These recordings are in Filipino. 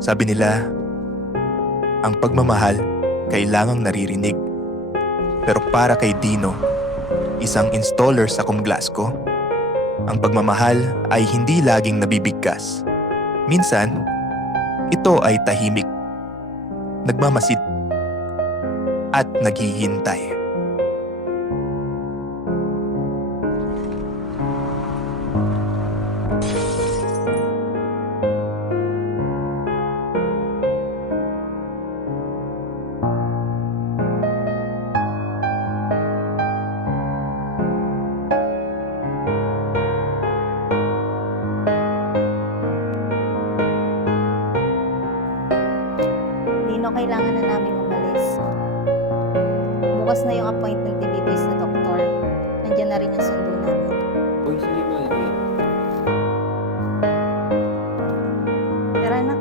Sabi nila, ang pagmamahal kailangang naririnig. Pero para kay Dino, isang installer sa Kumglasco, ang pagmamahal ay hindi laging nabibigkas. Minsan, ito ay tahimik, nagmamasid, at naghihintay. Dino, kailangan na namin umalis. Bukas na yung appointment ni Bibi sa doktor. Nandiyan na rin yung sundo namin. Uy, sige ba? Tara na.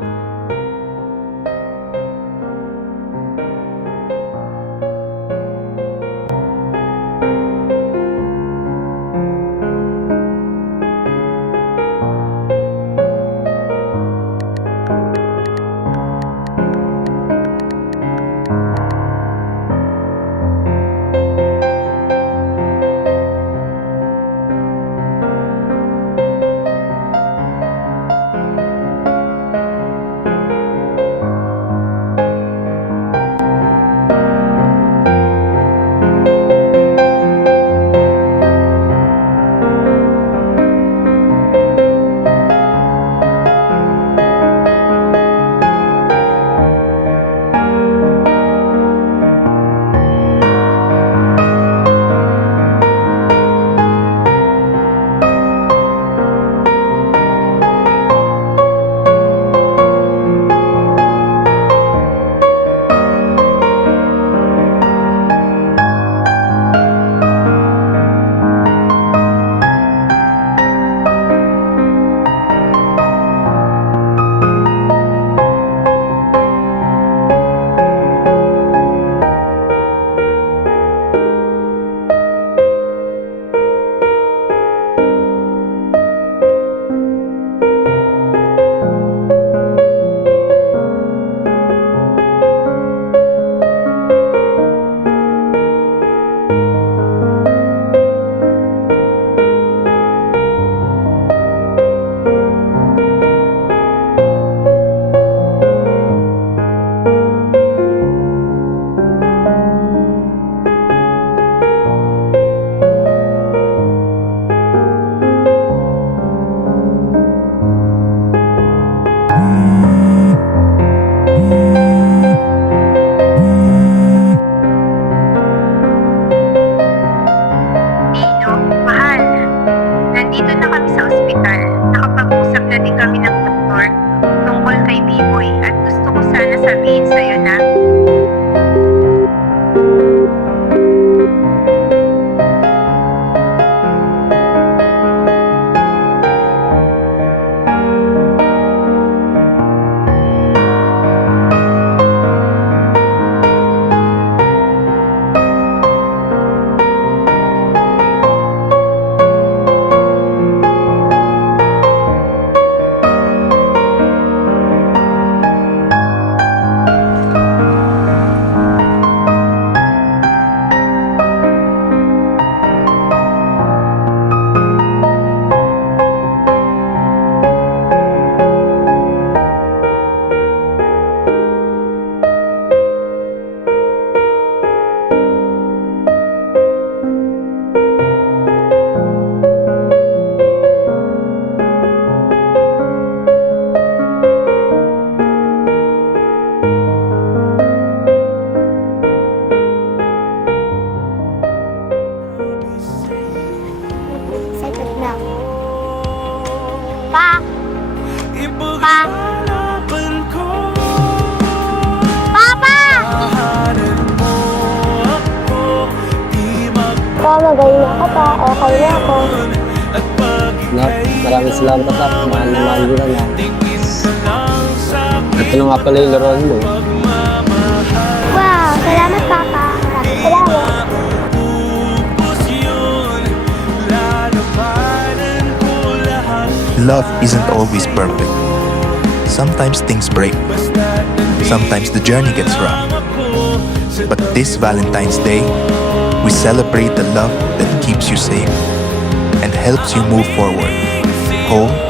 Dino, mahal. Nandito na kami sa ospital. Nakapag-usap na din kami ng doktor tungkol kay B-Boy at gusto ko sana sabihin sa'yo na Excited na. Pa! Pa! Papa! Pa, magaling ako pa. Okay na ako. Maraming salamat na. Mahal na mahal nila na. Ito na nga pala yung laruan mo. Wow! Salamat, Papa. Salamat. Love isn't always perfect. Sometimes things break. Sometimes the journey gets rough. But this Valentine's Day, we celebrate the love that keeps you safe and helps you move forward, whole